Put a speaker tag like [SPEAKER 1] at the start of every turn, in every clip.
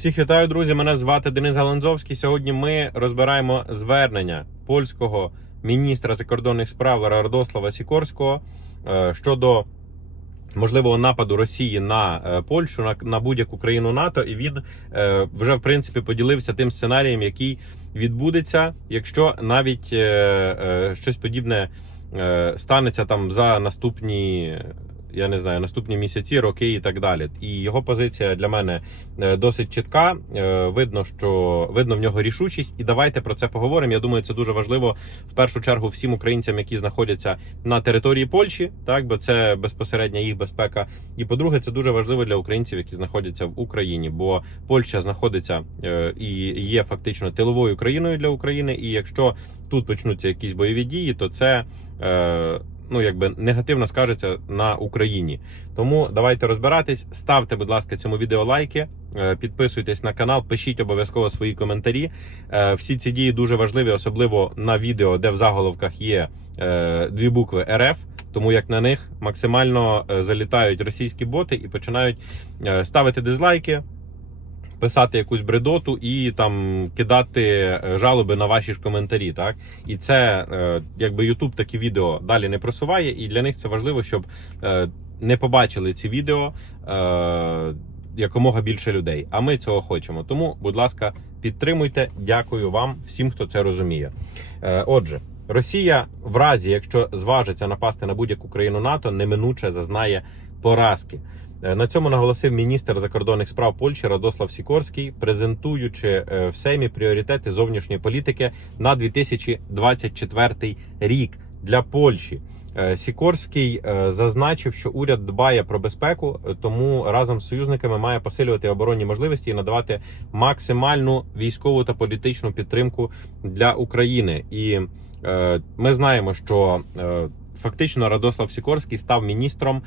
[SPEAKER 1] Всіх вітаю, друзі. Мене звати Денис Галанзовський. Сьогодні ми розбираємо звернення польського міністра закордонних справ Радослава Сікорського е, щодо можливого нападу Росії на е, Польщу на, на будь-яку країну НАТО. І він е, вже в принципі поділився тим сценарієм, який відбудеться, якщо навіть щось подібне станеться там за наступні. Я не знаю, наступні місяці, роки і так далі. І його позиція для мене е, досить чітка. Е, Видно, що видно в нього рішучість, і давайте про це поговоримо. Я думаю, це дуже важливо в першу чергу всім українцям, які знаходяться на території Польщі, так бо це безпосередня їх безпека. І по-друге, це дуже важливо для українців, які знаходяться в Україні, бо Польща знаходиться е, і є фактично тиловою країною для України. І якщо тут почнуться якісь бойові дії, то це. Ну якби негативно скажеться на Україні. Тому давайте розбиратись. Ставте, будь ласка, цьому відео лайки, е, підписуйтесь на канал, пишіть обов'язково свої коментарі. Е, Всі ці дії дуже важливі, особливо на відео, де в заголовках є е, дві букви РФ. Тому як на них максимально залітають російські боти і починають ставити дизлайки. Писати якусь бредоту і там кидати е, жалоби на ваші ж коментарі, так і це е, якби YouTube такі відео далі не просуває, і для них це важливо, щоб е, не побачили ці відео якомога більше людей. А ми цього хочемо. Тому, будь ласка, підтримуйте. Дякую вам всім, хто це розуміє. Отже, Росія, в разі якщо зважиться напасти на будь-яку країну НАТО, неминуче зазнає поразки. Е, На цьому наголосив міністр закордонних справ Польщі Радослав Сікорський, презентуючи е, в Сеймі пріоритети зовнішньої політики на 2024 рік для Польщі. Е, Сікорський зазначив, що уряд дбає про безпеку, тому разом з союзниками має посилювати оборонні можливості і надавати максимальну військову та політичну підтримку для України. І ми знаємо, що фактично Радослав Сікорський став міністром.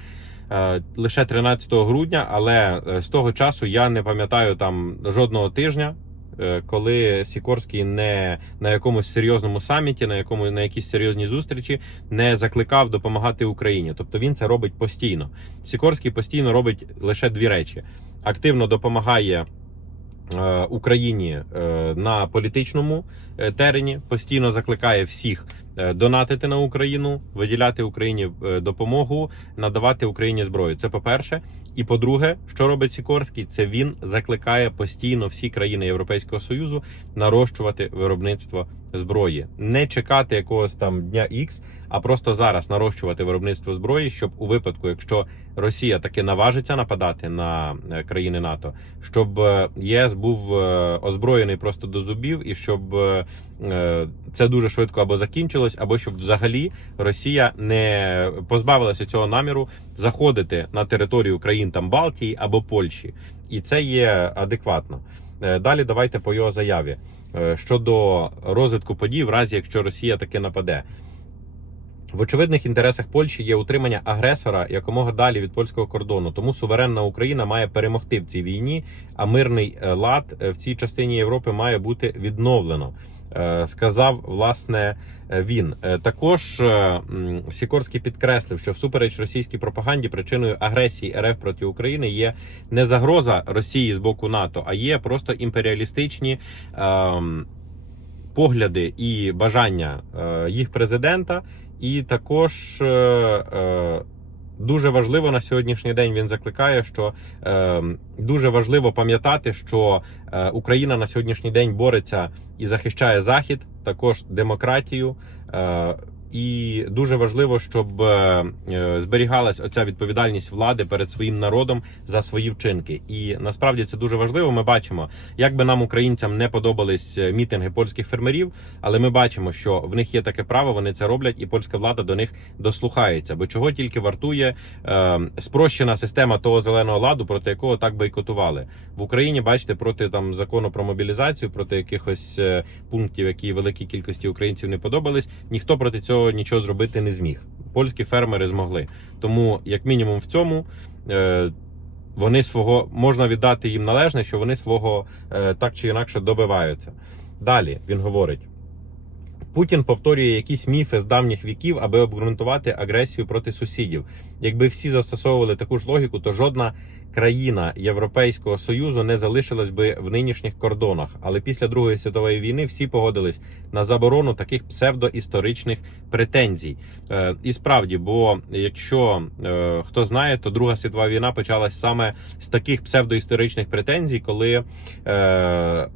[SPEAKER 1] Е, Лише 13 грудня, але е, з того часу я не пам'ятаю там жодного тижня, е, коли Сікорський не на якомусь серйозному саміті, на якому на якісь серйозні зустрічі не закликав допомагати Україні. Тобто він це робить постійно. Сікорський постійно робить лише дві речі: активно допомагає. Е, Україні е, на політичному е, терені постійно закликає всіх донатити на Україну, виділяти Україні допомогу, надавати Україні зброю. Це по-перше. І по-друге, що робить Сікорський, це він закликає постійно всі країни Європейського союзу нарощувати виробництво зброї, не чекати якогось там дня X, а просто зараз нарощувати виробництво зброї, щоб у випадку, якщо Росія таки наважиться нападати на е, країни НАТО, щоб е, ЄС був е, озброєний просто до зубів, і щоб це дуже швидко або закінчилось, або щоб взагалі Росія не позбавилася цього наміру заходити на територію країн там Балтії або Польщі, і це є адекватно. Далі давайте по його заяві щодо розвитку подій, в разі якщо Росія таки нападе. В очевидних інтересах Польщі є утримання агресора якомога далі від польського кордону. Тому суверенна Україна має перемогти в цій війні, а мирний е, лад е, в цій частині Європи має бути відновлено. Е, Сказав власне е, він. Е, Також Сікорський підкреслив, що всупереч російській пропаганді причиною агресії РФ проти України є не загроза Росії з боку НАТО, а є просто імперіалістичні. Погляди і бажання їх президента, і також дуже важливо на сьогоднішній день він закликає, що е, дуже важливо пам'ятати, що е, Україна на сьогоднішній день бореться і захищає Захід, також демократію. Е, і дуже важливо, щоб е, е, зберігалась оця відповідальність влади перед своїм народом за свої вчинки. І насправді це дуже важливо. Ми бачимо, як би нам, українцям, не подобались е, мітинги польських фермерів, але ми бачимо, що в них є таке право, вони це роблять, і польська влада до них дослухається. Бо чого тільки вартує е, спрощена система того зеленого ладу, проти якого так бойкотували в Україні. Бачите, проти там закону про мобілізацію, проти якихось пунктів, які великій кількості українців не подобались. Ніхто проти цього нічого зробити не зміг. Польські фермери змогли. Тому, як мінімум, в цьому. Е, вони свого можна віддати їм належне, що вони свого е, так чи інакше добиваються. Далі він говорить: Путін повторює якісь міфи з давніх віків, аби обґрунтувати агресію проти сусідів. Якби всі застосовували таку ж логіку, то жодна країна Європейського союзу не залишилась би в нинішніх кордонах. Але після Другої світової війни всі погодились на заборону таких псевдоісторичних претензій. Е, і справді, бо якщо е, хто знає, то Друга світова війна почалась саме з таких псевдоісторичних претензій, коли. Е,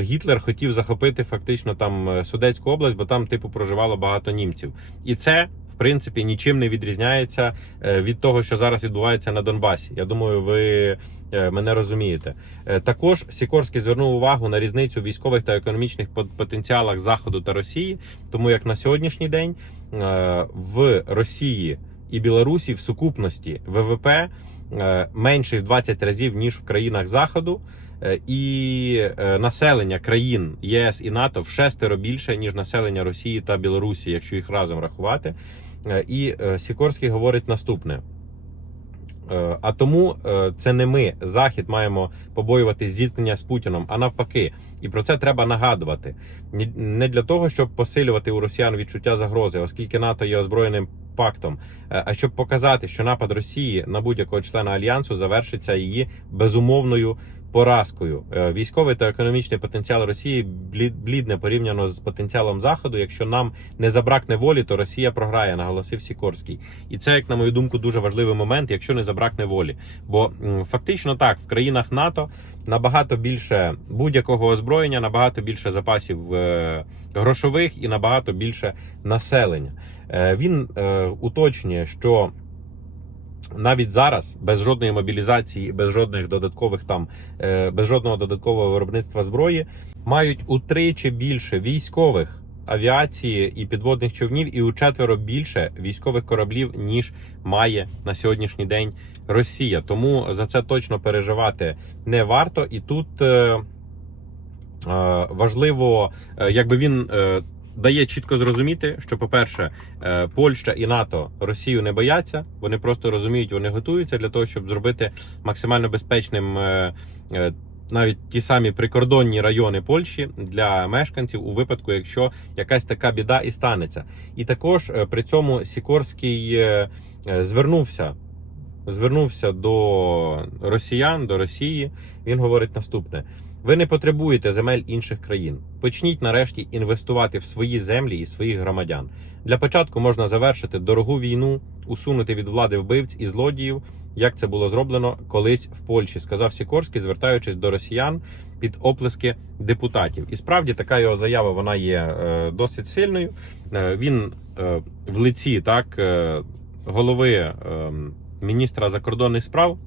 [SPEAKER 1] Гітлер хотів захопити фактично там е, Судецьку область, бо там, типу, проживало багато німців, і це в принципі нічим не відрізняється е, від того, що зараз відбувається на Донбасі. Я думаю, ви е, мене розумієте. Е, Також Сікорський звернув увагу на різницю в військових та економічних пот- потенціалах Заходу та Росії, тому як на сьогоднішній день е, в Росії і Білорусі в сукупності ВВП менше в 20 разів ніж в країнах Заходу. Е, І е, населення країн ЄС і НАТО в шестеро більше ніж населення Росії та Білорусі, якщо їх разом рахувати. Е, І Сікорський говорить наступне. Е, А тому е, це не ми, Захід, маємо побоювати зіткнення з Путіном, а навпаки. І про це треба нагадувати. Не для того, щоб посилювати у росіян відчуття загрози, оскільки НАТО є озброєним пактом, е, а щоб показати, що напад Росії на будь-якого члена альянсу завершиться її безумовною поразкою. Е, Військовий та економічний потенціал Росії блід- блідне порівняно з потенціалом Заходу. Якщо нам не забракне волі, то Росія програє, наголосив Сікорський. І це, як на мою думку, дуже важливий момент, якщо не забракне волі. Бо фактично так в країнах НАТО набагато більше будь-якого озброєння, набагато більше запасів е, грошових і набагато більше населення. Е, Він уточнює, що навіть зараз без жодної мобілізації, без жодних додаткових там, е, без жодного додаткового виробництва зброї мають утричі більше військових авіації і підводних човнів, і у четверо більше військових кораблів, ніж має на сьогоднішній день Росія. Тому за це точно переживати не варто. І тут е, е, важливо, е, якби він. е, Дає чітко зрозуміти, що, по-перше, е, Польща і НАТО Росію не бояться. Вони просто розуміють, вони готуються для того, щоб зробити максимально безпечним е, е, навіть ті самі прикордонні райони Польщі для мешканців у випадку, якщо якась така біда і станеться. І також при цьому Сікорський звернувся. Звернувся до росіян, до Росії. Він говорить наступне: ви не потребуєте земель інших країн. Почніть нарешті інвестувати в свої землі і своїх громадян. Для початку можна завершити дорогу війну, усунути від влади вбивць і злодіїв, як це було зроблено колись в Польщі, сказав Сікорський, звертаючись до росіян під оплески депутатів. І справді така його заява вона є е, досить сильною. Е, він е, в лиці так голови. Е, міністра закордонних справ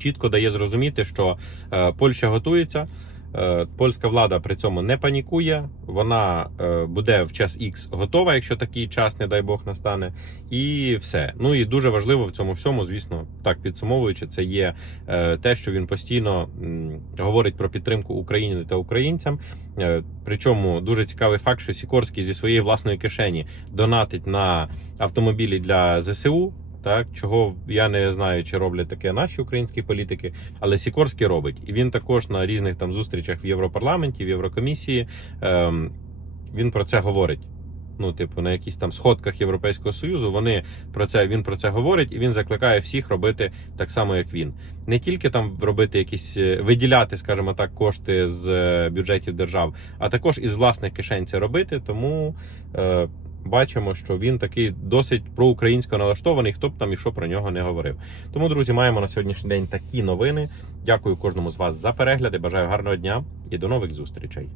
[SPEAKER 1] чітко дає зрозуміти, що е, Польща готується. е, Польська влада при цьому не панікує, вона е, буде в час X готова, якщо такий час, не дай Бог, настане, і все. Ну і дуже важливо в цьому всьому, звісно, так підсумовуючи, це є те, що він постійно говорить про підтримку Україні та українцям. Причому дуже цікавий факт, що Сікорський зі своєї власної кишені донатить на автомобілі для ЗСУ. Так, чого я не знаю, чи роблять таке наші українські політики, але Сікорський робить, і він також на різних там зустрічах в Європарламенті, в Єврокомісії ем, він про це говорить. Ну, типу, на якісь там сходках Європейського союзу вони про це він про це говорить, і він закликає всіх робити так само, як він. Не тільки там робити якісь е, виділяти, скажімо так, кошти з е, бюджетів держав, а також із власних кишень це робити. Тому е, бачимо, що він такий досить проукраїнсько налаштований, хто б там і що про нього не говорив. Тому, друзі, маємо на сьогоднішній день такі новини. Дякую кожному з вас за перегляди. Бажаю гарного дня і до нових зустрічей.